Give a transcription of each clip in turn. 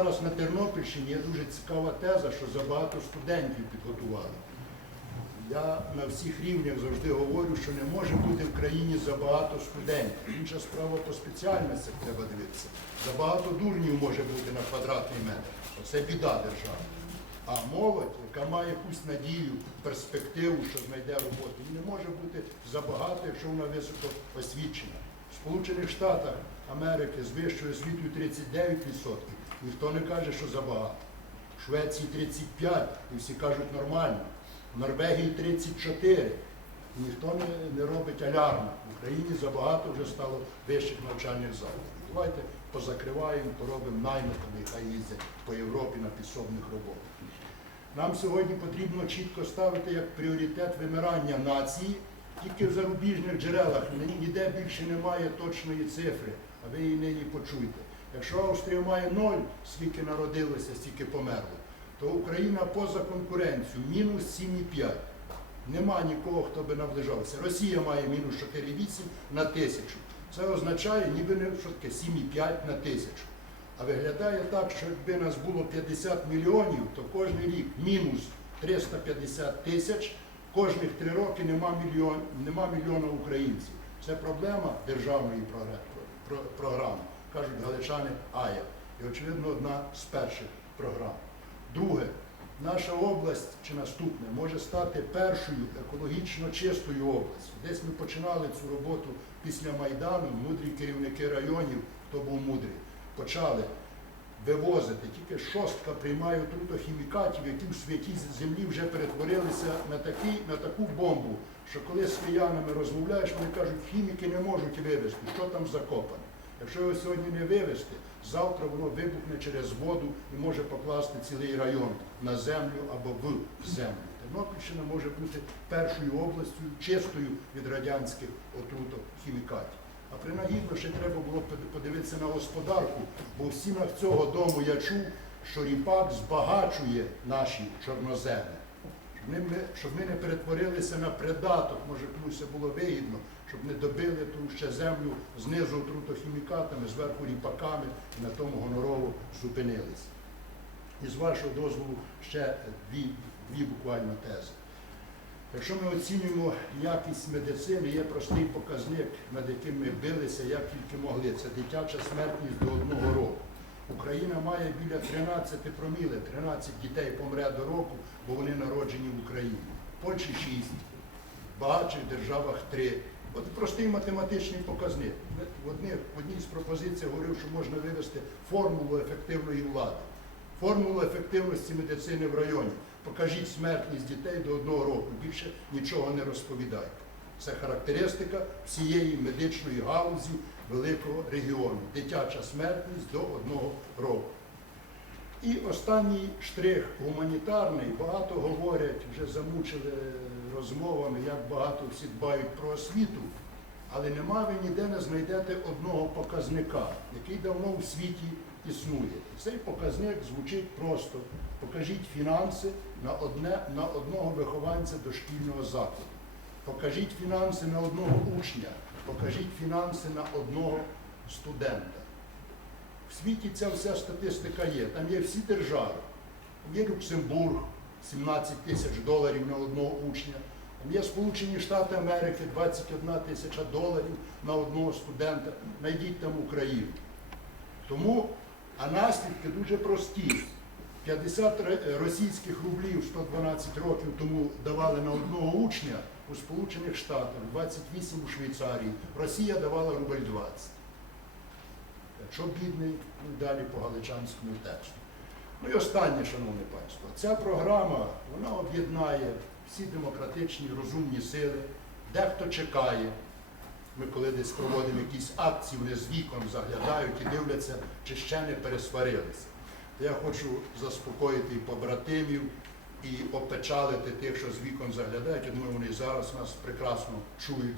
зараз на Тернопільщині є дуже цікава теза, що забагато студентів підготували. Я на всіх рівнях завжди говорю, що не може бути в країні забагато студентів. Інша справа по спеціальностях треба дивитися. Забагато дурнів може бути на квадратний метр. Це біда держави. А молодь, яка має якусь надію, перспективу, що знайде роботу, і не може бути забагато, якщо вона високо освічена. В Сполучених Штатах Америки з вищою освітою 39%. Ніхто не каже, що забагато. В Швеції 35, і всі кажуть нормально. В Норвегії 34. І ніхто не, не робить алярму. В Україні забагато вже стало вищих навчальних закладів. Давайте позакриваємо, поробимо наймитами, хай їздять по Європі на підсобних роботах. Нам сьогодні потрібно чітко ставити як пріоритет вимирання нації. Тільки в зарубіжних джерелах ніде більше немає точної цифри, а ви її нині почуєте. Якщо Австрія має ноль, скільки народилося, стільки померло, то Україна поза конкуренцією, мінус 7,5. Нема нікого, хто би наближався. Росія має мінус 4,8 на тисячу. Це означає, ніби не що таке 7,5 на тисячу. А виглядає так, що якби нас було 50 мільйонів, то кожен рік мінус 350 тисяч, кожних три роки нема, мільйон, нема мільйона українців. Це проблема державної програми, кажуть галичани АЯ. І, очевидно, одна з перших програм. Друге, наша область чи наступне може стати першою екологічно чистою областю. Десь ми починали цю роботу після Майдану, мудрі керівники районів, хто був мудрий, почали вивозити. Тільки шостка приймає отрутохімікатів, які в святій землі вже перетворилися на, такий, на таку бомбу, що коли з киянами розмовляєш, вони кажуть, хіміки не можуть вивезти, що там закопане. Якщо його сьогодні не вивезти, завтра воно вибухне через воду і може покласти цілий район на землю або в землю. Тернопільщина може бути першою областю чистою від радянських отруток хімікатів. А принагідно ще треба було подивитися на господарку, бо в стінах цього дому я чув, що ріпак збагачує наші чорноземи. Щоб ми не перетворилися на придаток, може комусь було вигідно, щоб не добили ту ще землю знизу отрутохімікатами, зверху ріпаками і на тому гонорово зупинилися. І з вашого дозволу ще дві, дві буквально тези. Якщо ми оцінюємо якість медицини, є простий показник, над яким ми билися, як тільки могли. Це дитяча смертність до одного року. Україна має біля 13 проміле, 13 дітей помре до року, бо вони народжені в Україні. В Польщі 6, в багатших державах 3. От простий математичний показник. В одній, в одній з пропозицій говорив, що можна вивести формулу ефективної влади, формулу ефективності медицини в районі. Покажіть смертність дітей до одного року, більше нічого не розповідайте. Це характеристика всієї медичної галузі великого регіону. Дитяча смертність до одного року. І останній штрих гуманітарний. Багато говорять, вже замучили розмовами, як багато всі дбають про освіту, але нема ви ніде не знайдете одного показника, який давно у світі існує. Цей показник звучить просто: покажіть фінанси на, одне, на одного вихованця дошкільного закладу. Покажіть фінанси на одного учня, покажіть фінанси на одного студента. В світі ця вся статистика є. Там є всі держави. Є Люксембург, 17 тисяч доларів на одного учня. Є Сполучені Штати Америки, 21 тисяча доларів на одного студента. Найдіть там Україну. Тому, а наслідки дуже прості. 50 російських рублів 112 років тому давали на одного учня у Сполучених Штатах, 28 у Швейцарії. Росія давала рубль 20. Якщо бідний, ну далі по галичанському тексту. Ну і останнє, шановне панство, ця програма вона об'єднає всі демократичні розумні сили, дехто чекає. Ми коли десь проводимо якісь акції, вони з вікон заглядають і дивляться, чи ще не пересварилися. Я хочу заспокоїти і побратимів, і опечалити тих, що з вікон заглядають. Я думаю, вони зараз нас прекрасно чують.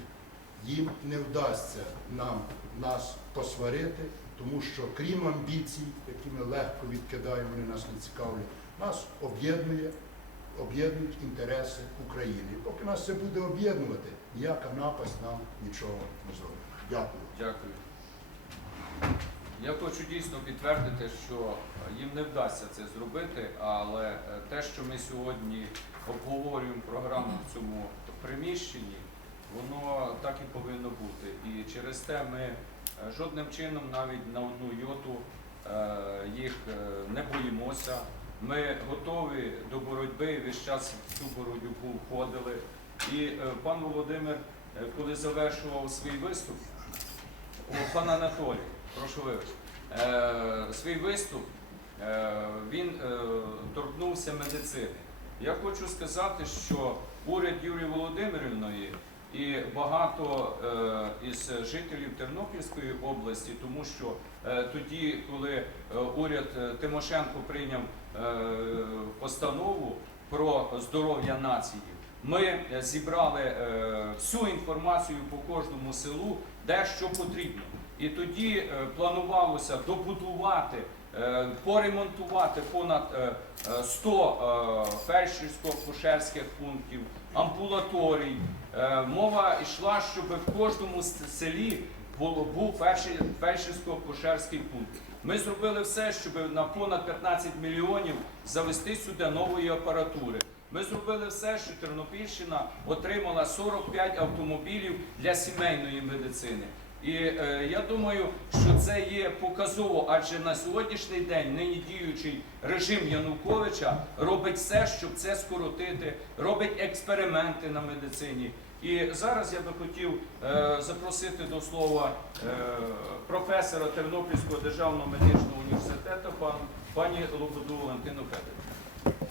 Їм не вдасться нам нас посварити, тому що крім амбіцій, які ми легко відкидаємо, вони нас не цікавлять, нас об'єднує, об'єднують інтереси України. І поки нас це буде об'єднувати, ніяка напасть нам нічого не зробить. Дякую. Дякую. Я хочу дійсно підтвердити, що їм не вдасться це зробити, але е, те, що ми сьогодні обговорюємо програму в цьому приміщенні, воно так і повинно бути. І через те ми жодним чином навіть на одну йоту е, їх е, не боїмося. Ми готові до боротьби весь час в цю боротьбу входили. І е, пан Володимир, коли завершував свій виступ, пан Анатолій, прошу вибачити. Е, свій виступ він торкнувся медицини. Я хочу сказати, що уряд Юрії Володимирівної і багато е, із жителів Тернопільської області, тому що е, тоді, коли е, уряд Тимошенко прийняв постанову про здоров'я нації, ми зібрали всю інформацію по кожному селу, де що потрібно. І тоді планувалося добудувати, поремонтувати понад е, е, 100 е, фельдшерсько-акушерських пунктів, амбулаторій. Е, Мова йшла, щоб в кожному селі був фельдшерсько-акушерський пункт. Ми зробили все, щоб на понад 15 мільйонів завести сюди нової апаратури. Ми зробили все, що Тернопільщина отримала 45 автомобілів для сімейної медицини. І е, я думаю, що це є показово, адже на сьогоднішній день нині діючий режим Януковича робить все, щоб це скоротити, робить експерименти на медицині. І зараз я би хотів е, запросити до слова е, професора Тернопільського державного медичного університету пан, пані Лободу Валентину Федорівну.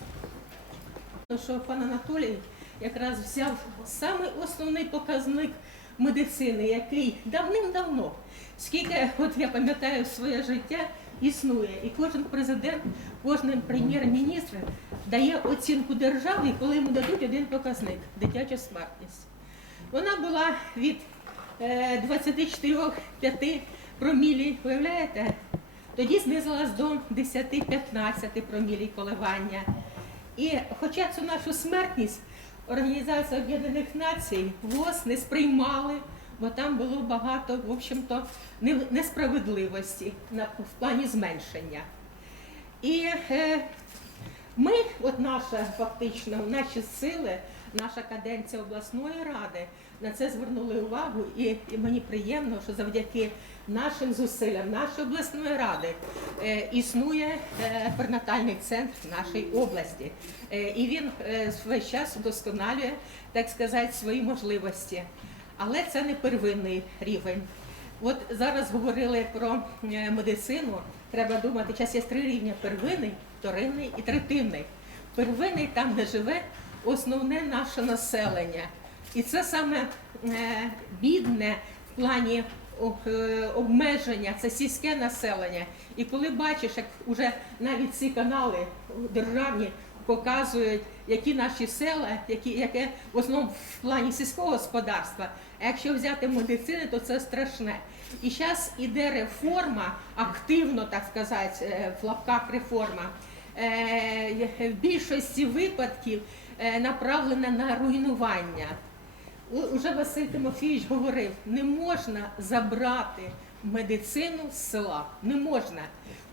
Ну, що пан Анатолій якраз взяв самий основний показник медицини, який давним-давно, скільки, от я пам'ятаю, своє життя існує, і кожен президент, кожен прем'єр-міністр дає оцінку державі, коли йому дадуть один показник дитяча смертність. Вона була від е, 24-5 промілій, уявляєте? Тоді знизилась до 10-15 промілій коливання. І хоча цю нашу смертність Організація Об'єднаних Націй ВОЗ не сприймали, бо там було багато, в общем-то, несправедливості в плані зменшення. І е, ми, от наша фактично, наші сили, наша каденція обласної ради на це звернули увагу, і, і мені приємно, що завдяки нашим зусиллям, нашої обласної ради е, існує е, перинатальний центр в нашій області. Е, і він е, весь час вдосконалює, так сказати, свої можливості. Але це не первинний рівень. От зараз говорили про е, медицину. Треба думати, зараз є три рівня: первинний, вторинний і третинний. Первинний там, де живе основне наше населення. І це саме е, бідне в плані е, обмеження, це сільське населення. І коли бачиш, як вже навіть ці канали державні показують, які наші села, які, яке в основному в плані сільського господарства. А якщо взяти медицини, то це страшне. І зараз іде реформа, активно, так сказати, е, в лапках реформа. В більшості випадків направлена на руйнування. Уже Василь Тимофійович говорив, не можна забрати медицину з села. Не можна.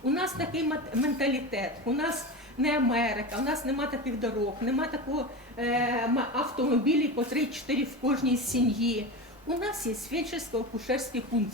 У нас такий менталітет, у нас не Америка, у нас нема таких дорог, нема такого е, автомобілів по 3-4 в кожній сім'ї. У нас є фельдшерсько-акушерський пункт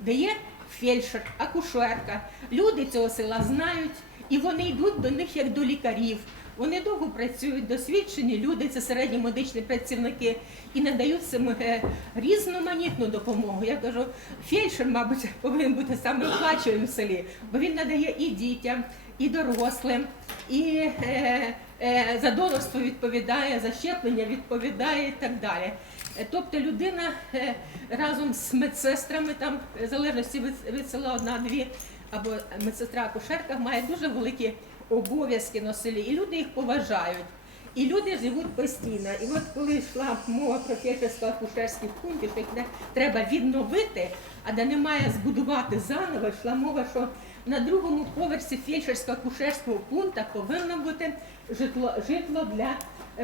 де є фельдшер, акушерка. Люди цього села знають, і вони йдуть до них як до лікарів. Вони довго працюють, досвідчені люди, це середні медичні працівники, і надають цим е, різноманітну допомогу. Я кажу, фельдшер, мабуть, повинен бути саме оплачуваним в селі, бо він надає і дітям, і дорослим, і е, е, за донорство відповідає, за щеплення відповідає і так далі. Е, Тобто людина е, разом з медсестрами, там в залежності від, села одна-дві, або медсестра-акушерка має дуже великі обов'язки на селі, і люди їх поважають. І люди живуть постійно. І от коли йшла мова про фельдшерсько-акушерські пункти, що їх треба відновити, а де немає збудувати заново, йшла мова, що на другому поверсі фельдшерсько-акушерського пункту повинно бути житло, житло для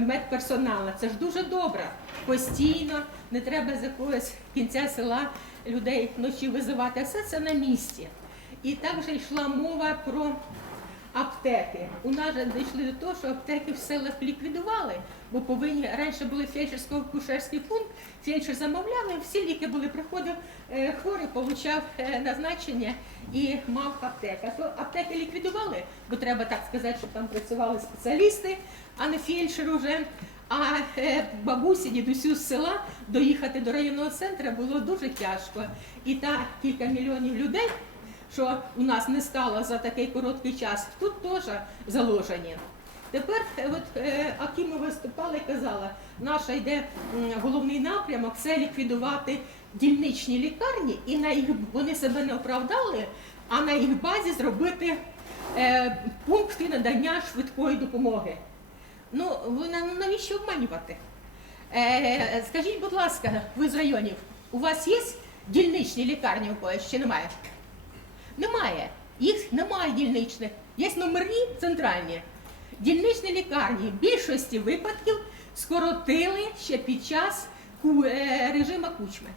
медперсоналу. Це ж дуже добре. Постійно, не треба з якогось кінця села людей вночі визивати, все це на місці. І також йшла мова про аптеки. У нас же дійшли до того, що аптеки в селах ліквідували, бо повинні раніше були фельдшерсько-акушерський пункт, фельдшер замовляли, всі ліки були, приходив е, хворий, получав е, назначення і мав аптека. То аптеки ліквідували, бо треба так сказати, щоб там працювали спеціалісти, а не фельдшер уже. А е, бабусі, дідусю з села доїхати до районного центру було дуже тяжко. І та кілька мільйонів людей, що у нас не стало за такий короткий час, тут теж заложені. Тепер, е, от е, виступала і казала, наша йде головний напрямок це ліквідувати дільничні лікарні, і на їх вони себе не оправдали, а на їх базі зробити е, пункти надання швидкої допомоги. Ну, ну, навіщо обманювати? Скажіть, будь ласка, ви з районів, у вас є дільничні лікарні у когось чи немає? Немає. Їх немає дільничних. Є номерні центральні. Дільничні лікарні в більшості випадків скоротили ще під час е, режиму кучми.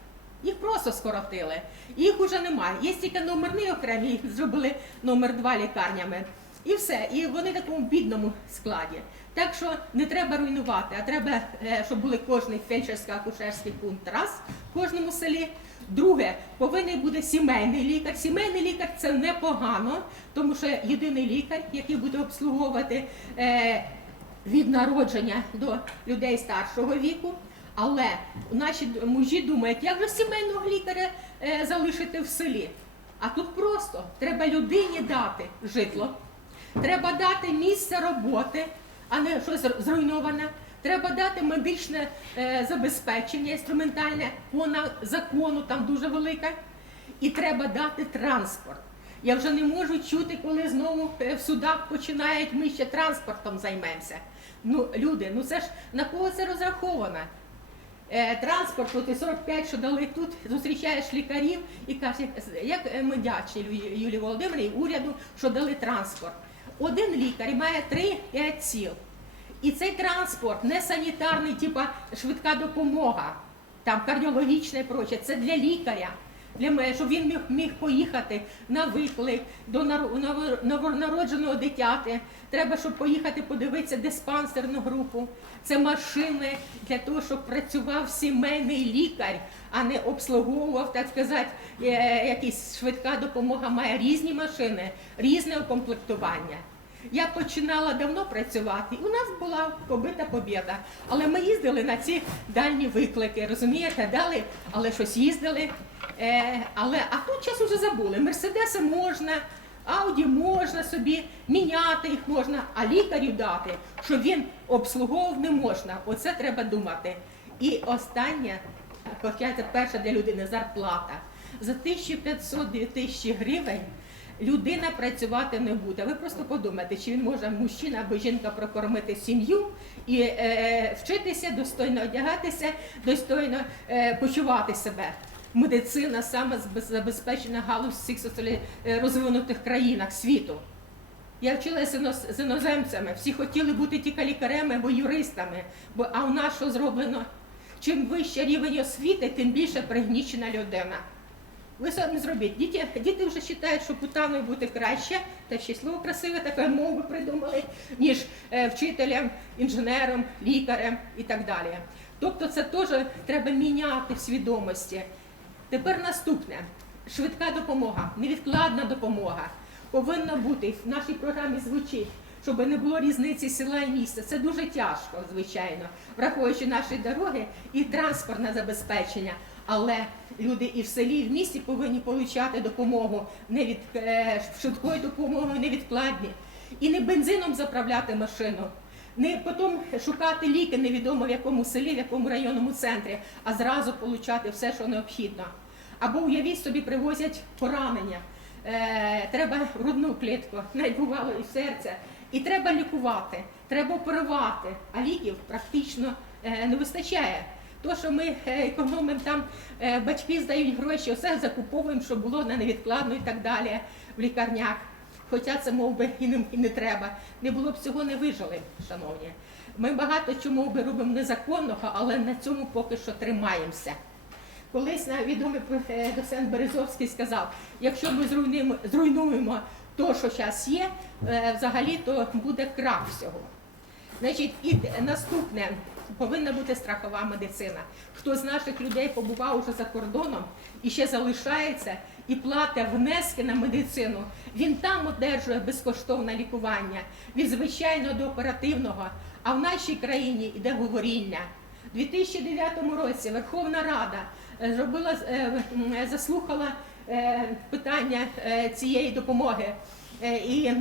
Їх просто скоротили. Їх уже немає. Є тільки номерні окремі, їх зробили номер два лікарнями. І все. І вони в такому бідному складі. Так що не треба руйнувати, а треба, е, щоб були кожний фельдшерсько-акушерський пункт раз в кожному селі. Друге, повинен бути сімейний лікар. Сімейний лікар це непогано, тому що єдиний лікар, який буде обслуговувати е, від народження до людей старшого віку. Але наші мужі думають, як же сімейного лікаря е, залишити в селі. А тут просто треба людині дати житло, треба дати місце роботи, а не щось зруйноване. Треба дати медичне е, забезпечення інструментальне по закону, там дуже велике. І треба дати транспорт. Я вже не можу чути, коли знову е, в судах починають, ми ще транспортом займемося. Ну, люди, ну це ж на кого це розраховано? Е, транспорт, от і 45, що дали тут, зустрічаєш лікарів і кажеш, як ми вдячні Лю- Юлії Володимирівні, уряду, що дали транспорт. Один лікар має 3-5 сіл. І цей транспорт не санітарний, типа швидка допомога, там кардіологічне і проче. Це для лікаря, для мене, щоб він міг, міг поїхати на виклик до новонародженого дитяти. Треба, щоб поїхати подивитися диспансерну групу. Це машини для того, щоб працював сімейний лікар, а не обслуговував, так сказати, е, якась швидка допомога має різні машини, різне укомплектування. Я починала давно працювати. У нас була побита побіда. Але ми їздили на ці дальні виклики, розумієте, дали, але щось їздили. Е, але а тут час уже забули. Мерседеси можна, Ауді можна собі, міняти їх можна, а лікарю дати, що він обслуговував не можна. Оце треба думати. І останнє, хоча перша для людини зарплата. За 1500-2000 гривень людина працювати не буде. Ви просто подумайте, чи він може мужчина або жінка прокормити сім'ю і е, вчитися, достойно одягатися, достойно е, почувати себе. Медицина саме забезпечена галузь всіх соціалі- е, розвинутих країнах світу. Я вчилася з іноземцями, всі хотіли бути тільки лікарями або юристами, бо а у нас що зроблено? Чим вищий рівень освіти, тим більше пригнічена людина. Ви самі зробіть. Діти, діти вже вважають, що путаною бути краще, та слово красиве, таке мову придумали, ніж е, вчителем, інженером, лікарем і так далі. Тобто це теж треба міняти в свідомості. Тепер наступне: швидка допомога, невідкладна допомога повинна бути в нашій програмі звучить. Щоб не було різниці села і міста. Це дуже тяжко, звичайно, враховуючи наші дороги і транспортне забезпечення. Але люди і в селі, і в місті повинні отримати допомогу не від е, швидкою допомогою, невідкладні. І не бензином заправляти машину, не потім шукати ліки невідомо в якому селі, в якому районному центрі, а зразу отримати все, що необхідно. Або уявіть собі, привозять поранення. Е, треба грудну клітку, навіть бувало і серце. І треба лікувати, треба оперувати, а ліків практично е, не вистачає. То, що ми е, економимо там, е, батьки здають гроші, все закуповуємо, щоб було на невідкладно і так далі в лікарнях. Хоча це мов би і не, і не треба. Не було б цього, не вижили, шановні. Ми багато чому би робимо незаконного, але на цьому поки що тримаємося. Колись відомий е, доцент Березовський сказав: якщо ми зруйнуємо, зруйнуємо те, що зараз є, взагалі то буде крах всього. Значить, і наступне повинна бути страхова медицина. Хто з наших людей побував уже за кордоном і ще залишається і платить внески на медицину, він там одержує безкоштовне лікування від звичайного до оперативного. А в нашій країні йде говоріння. У 2009 році Верховна Рада е, зробила е, е, заслухала питання цієї допомоги і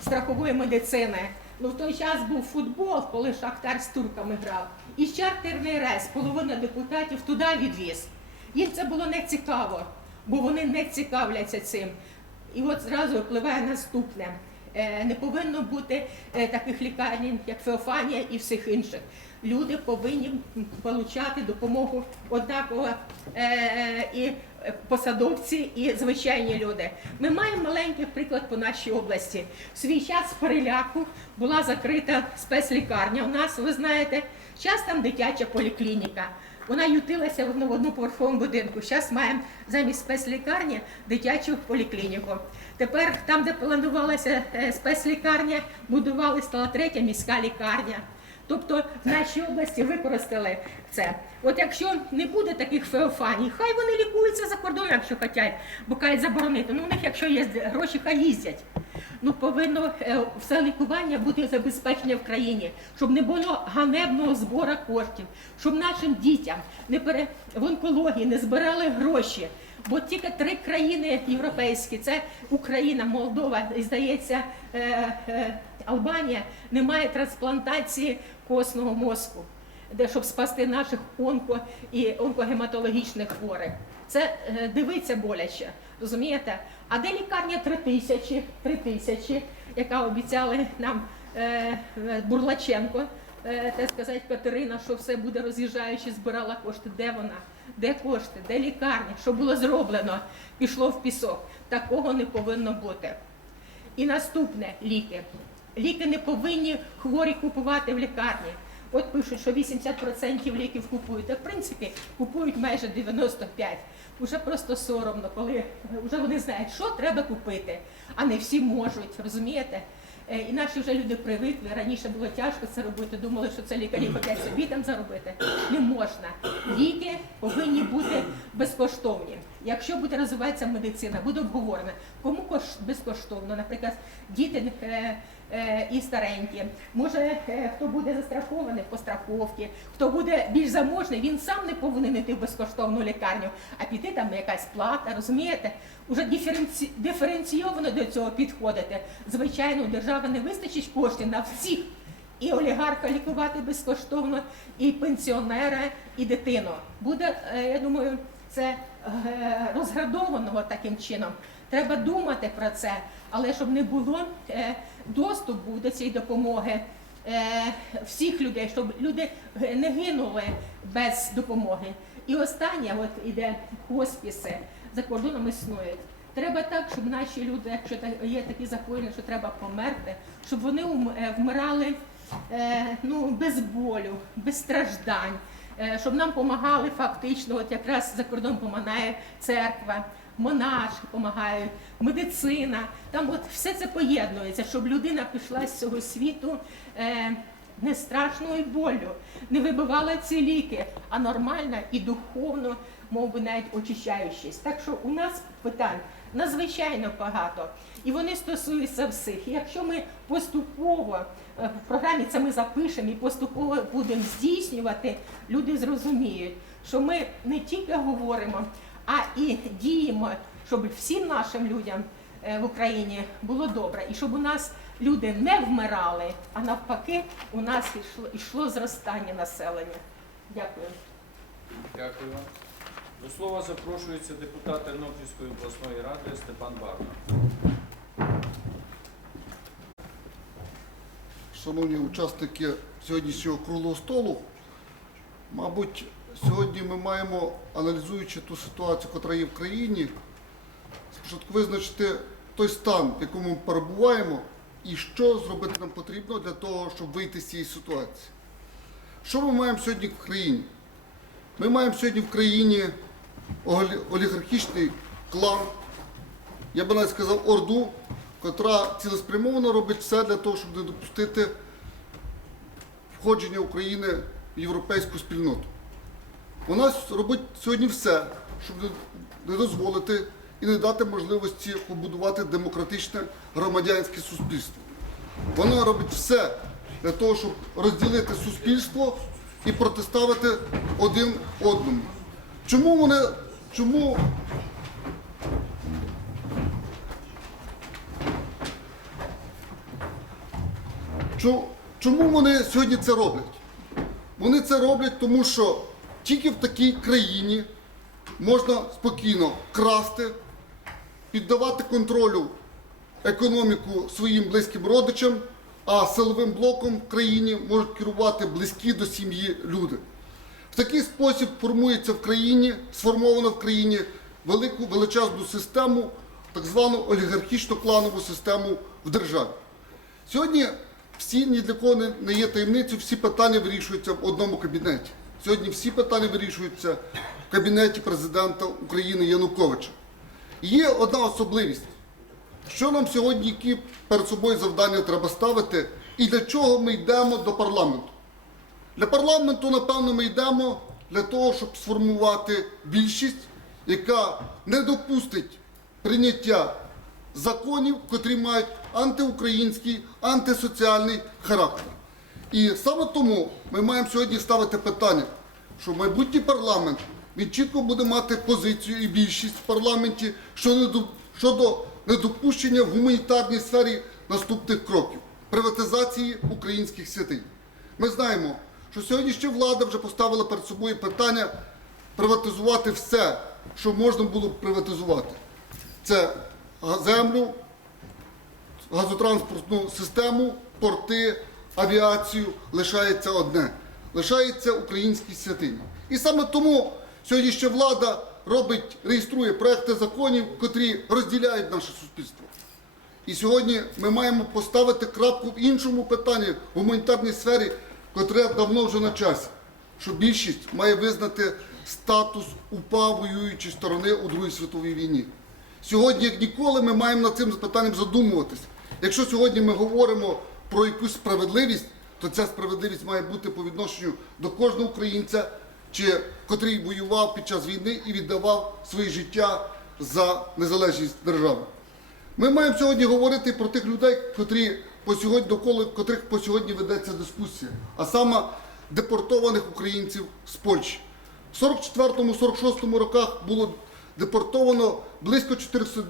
страхової медицини. Ну, в той час був футбол, коли Шахтар з турками грав. І чартерний рейс, половина депутатів туди відвіз. Їм це було не цікаво, бо вони не цікавляться цим. І от зразу впливає наступне. Е, Не повинно бути е, таких лікарень, як Феофанія і всіх інших. Люди повинні отримати допомогу однаково е, і посадовці, і звичайні люди. Ми маємо маленький приклад по нашій області. В свій час з переляку була закрита спецлікарня. У нас, ви знаєте, зараз там дитяча поліклініка. Вона ютилася в одноповерховому будинку. Зараз маємо замість спецлікарні дитячу поліклініку. Тепер там, де планувалася е, спецлікарня, будували, стала третя міська лікарня. Тобто в нашій області використали це. От якщо не буде таких феофаній, хай вони лікуються за кордоном, якщо хочуть, бо кажуть заборонити. Ну у них, якщо є гроші, хай їздять. Ну повинно е, все лікування бути забезпечене в країні, щоб не було ганебного збору коштів, щоб нашим дітям не пере в онкології не збирали гроші. Бо тільки три країни європейські це Україна, Молдова і здається е, е, Албанія не має трансплантації костного мозку, де щоб спасти наших онко і онкогематологічних хворих. Це е, дивиться боляче, розумієте? А де лікарня 3 тисячі, 3 тисячі, яка обіцяли нам е, е, Бурлаченко, е, так сказати, Катерина, що все буде роз'їжджаючи, збирала кошти. Де вона? Де кошти? Де лікарня? Що було зроблено? Пішло в пісок. Такого не повинно бути. І наступне ліки. Ліки не повинні хворі купувати в лікарні. От пишуть, що 80% ліків купують. А в принципі купують майже 95%. Уже просто соромно, коли вже вони знають, що треба купити, а не всі можуть, розумієте? Е, І наші вже люди привикли. Раніше було тяжко це робити. Думали, що це лікарі хочуть собі там заробити. Не можна. Ліки повинні бути безкоштовні. Якщо буде розвиватися медицина, буде обговорено, кому кош- безкоштовно, наприклад, діти е, е, і старенькі. Може, е, хто буде застрахований по страховці, хто буде більш заможний, він сам не повинен йти в безкоштовну лікарню, а піти там якась плата, розумієте? Уже диференці... диференційовано до цього підходити. Звичайно, у держави не вистачить коштів на всіх. І олігарха лікувати безкоштовно, і пенсіонера, і дитину. Буде, я думаю, це е, розградовано таким чином. Треба думати про це, але щоб не було е, доступ був до цієї допомоги е, всіх людей, щоб люди не гинули без допомоги. І останнє, от іде хоспіси за кордоном існують. Треба так, щоб наші люди, якщо є такі захворювання, що треба померти, щоб вони вмирали ну, без болю, без страждань, щоб нам допомагали фактично, от якраз за кордоном допомагає церква, монашки допомагають, медицина. Там от все це поєднується, щоб людина пішла з цього світу. Е, не страшною болю, не вибивала ці ліки, а нормально і духовно, мов би навіть очищаючись. Так що у нас питань надзвичайно багато, і вони стосуються всіх. Якщо ми поступово е, в програмі це ми запишемо і поступово будемо здійснювати, люди зрозуміють, що ми не тільки говоримо, а і діємо, щоб всім нашим людям е, в Україні було добре, і щоб у нас люди не вмирали, а навпаки, у нас йшло, йшло зростання населення. Дякую. Дякую вам. До слова запрошується депутат Тернопільської обласної ради Степан Барна. Шановні учасники сьогоднішнього круглого столу, мабуть, сьогодні ми маємо, аналізуючи ту ситуацію, яка є в країні, спочатку визначити той стан, в якому ми перебуваємо, і що зробити нам потрібно для того, щоб вийти з цієї ситуації. Що ми маємо сьогодні в країні? Ми маємо сьогодні в країні олігархічний клан, я би навіть сказав, орду, котра цілеспрямовано робить все для того, щоб не допустити входження України в європейську спільноту. Вона робить сьогодні все, щоб не- дозволити і не дати можливості побудувати демократичне громадянське суспільство. Вона робить все для того, щоб розділити суспільство і протиставити один одному. Чому вони, чому Чу- Чому вони сьогодні це роблять? Вони це роблять, тому що тільки в такій країні можна спокійно красти, піддавати контролю економіку своїм близьким родичам, а силовим блоком в країні можуть керувати близькі до сім'ї люди. В такий спосіб формується в країні, сформована в країні велику величезну систему, так звану олігархічно-кланову систему в державі. Сьогодні всі ні для кого не, є таємницею, всі питання вирішуються в одному кабінеті. Сьогодні всі питання вирішуються в кабінеті президента України Януковича. Є одна особливість. Що нам сьогодні, які перед собою завдання треба ставити, і для чого ми йдемо до парламенту? Для парламенту, напевно, ми йдемо для того, щоб сформувати більшість, яка не допустить прийняття законів, котрі мають антиукраїнський, антисоціальний характер. І саме тому ми маємо сьогодні ставити питання, що майбутній парламент він чітко буде мати позицію і більшість в парламенті щодо, недопущення в гуманітарній сфері наступних кроків приватизації українських святинь. Ми знаємо, що сьогоднішня влада вже поставила перед собою питання приватизувати все, що можна було приватизувати. Це землю, газотранспортну систему, порти, авіацію лишається одне. Лишається українські святині. І саме тому сьогоднішня влада робить, реєструє проекти законів, котрі розділяють наше суспільство. І сьогодні ми маємо поставити крапку в іншому питанні в гуманітарній сфері, котре давно вже на часі, що більшість має визнати статус УПА воюючої сторони у Другій світовій війні. Сьогодні, як ніколи, ми маємо над цим питанням задумуватись. Якщо сьогодні ми говоримо про якусь справедливість, то ця справедливість має бути по відношенню до кожного українця, чи котрий воював під час війни і віддавав своє життя за незалежність держави. Ми маємо сьогодні говорити про тих людей, котрі по сьогодні, довкола котрих по сьогодні ведеться дискусія, а саме депортованих українців з Польщі. В 44-46 роках було депортовано близько 400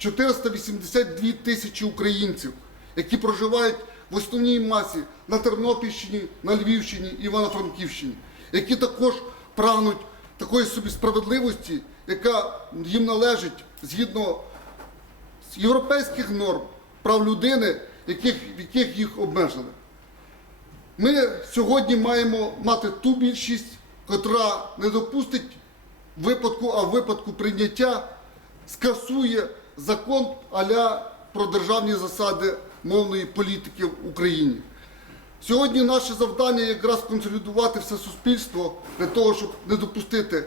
482 тисячі українців, які проживають в основній масі на Тернопільщині, на Львівщині, Івано-Франківщині, які також прагнуть такої собі справедливості, яка їм належить згідно європейських норм прав людини, яких, в яких їх обмежили. Ми сьогодні маємо мати ту більшість, котра не допустить випадку, а в випадку прийняття скасує закон аля про державні засади мовної політики в Україні. Сьогодні наше завдання якраз консолідувати все суспільство для того, щоб не допустити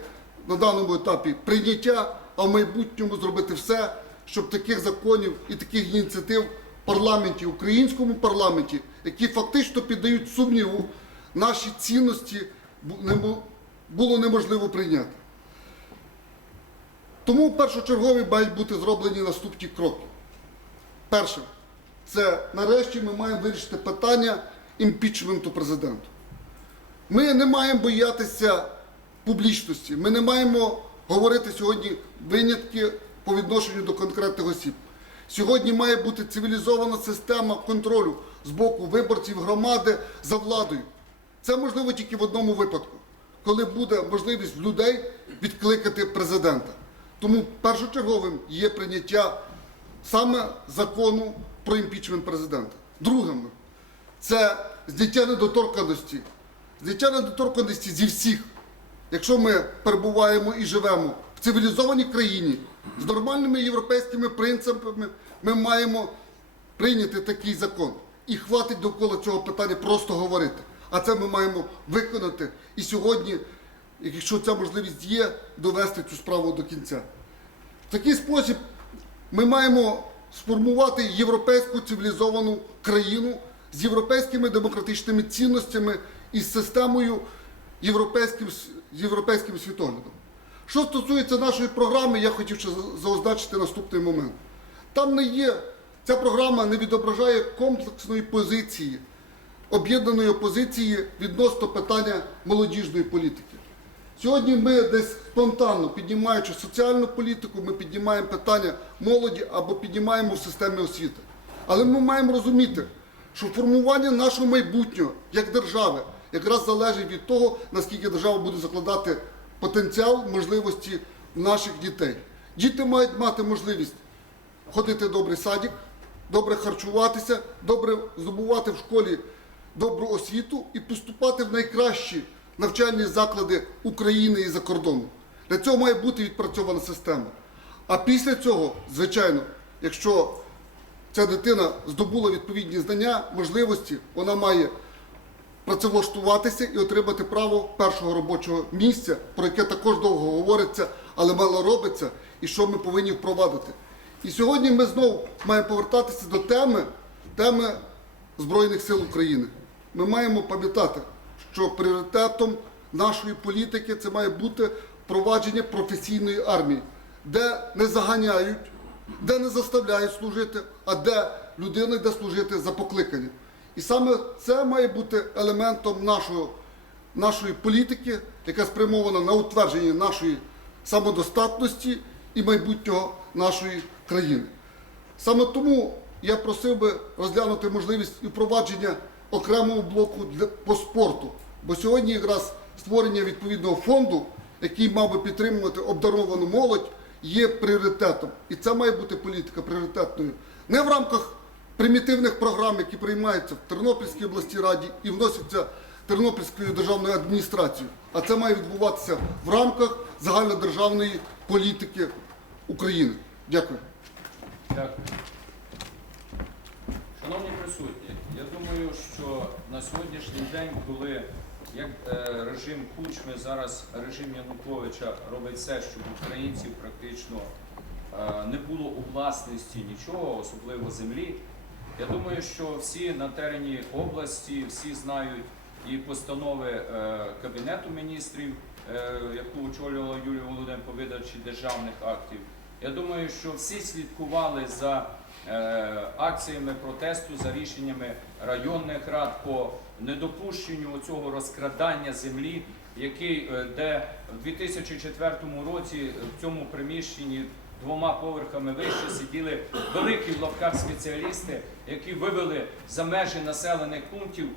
на даному етапі прийняття, а в майбутньому зробити все, щоб таких законів і таких ініціатив в парламенті, українському парламенті, які фактично піддають сумніву наші цінності, було неможливо прийняти. Тому першочергові мають бути зроблені наступні кроки. Перше, це нарешті ми маємо вирішити питання імпічменту президента. Ми не маємо боятися публічності, ми не маємо говорити сьогодні винятки по відношенню до конкретних осіб. Сьогодні має бути цивілізована система контролю з боку виборців громади за владою. Це можливо тільки в одному випадку, коли буде можливість людей відкликати президента. Тому першочерговим є прийняття саме закону про імпічмент президента. Другим це зняття недоторканості. Зняття недоторканості зі всіх. Якщо ми перебуваємо і живемо в цивілізованій країні з нормальними європейськими принципами, ми маємо прийняти такий закон. І хватить довкола цього питання просто говорити. А це ми маємо виконати. І сьогодні якщо ця можливість є, довести цю справу до кінця. Такий спосіб ми маємо сформувати європейську цивілізовану країну з європейськими демократичними цінностями і з системою європейським, європейським світоглядом. Що стосується нашої програми, я хотів ще за- заозначити наступний момент. Там не є, ця програма не відображає комплексної позиції, об'єднаної опозиції відносно питання молодіжної політики. Сьогодні ми десь спонтанно піднімаючи соціальну політику, ми піднімаємо питання молоді або піднімаємо в системі освіти. Але ми маємо розуміти, що формування нашого майбутнього як держави якраз залежить від того, наскільки держава буде закладати потенціал, можливості наших дітей. Діти мають мати можливість ходити в добрий садик, добре харчуватися, добре здобувати в школі добру освіту і поступати в найкращі навчальні заклади України і за кордону. Для цього має бути відпрацьована система. А після цього, звичайно, якщо ця дитина здобула відповідні знання, можливості, вона має працевлаштуватися і отримати право першого робочого місця, про яке також довго говориться, але мало робиться, і що ми повинні впровадити. І сьогодні ми знову маємо повертатися до теми, теми Збройних сил України. Ми маємо пам'ятати, що пріоритетом нашої політики це має бути впровадження професійної армії, де не заганяють, де не заставляють служити, а де людина йде служити за покликанням. І саме це має бути елементом нашого, нашої політики, яка спрямована на утвердження нашої самодостатності і майбутнього нашої країни. Саме тому я просив би розглянути можливість впровадження окремого блоку для, по спорту. Бо сьогодні якраз створення відповідного фонду, який мав би підтримувати обдаровану молодь, є пріоритетом. І це має бути політика пріоритетною. Не в рамках примітивних програм, які приймаються в Тернопільській обласній раді і вносяться Тернопільською державною адміністрацією, а це має відбуватися в рамках загальнодержавної політики України. Дякую. Дякую. Шановні присутні, я думаю, що на сьогоднішній день, коли як е, режим Кучми, зараз режим Януковича робить все, щоб українців практично е, не було у власності нічого, особливо землі. Я думаю, що всі на терені області, всі знають і постанови е, Кабінету міністрів, яку очолювала Юлія Володимир по видачі державних актів. Я думаю, що всі слідкували за акціями протесту, за рішеннями районних рад по недопущенню цього розкрадання землі, який, е, де в 2004 році в цьому приміщенні двома поверхами вище сиділи великі в лапках спеціалісти, які вивели за межі населених пунктів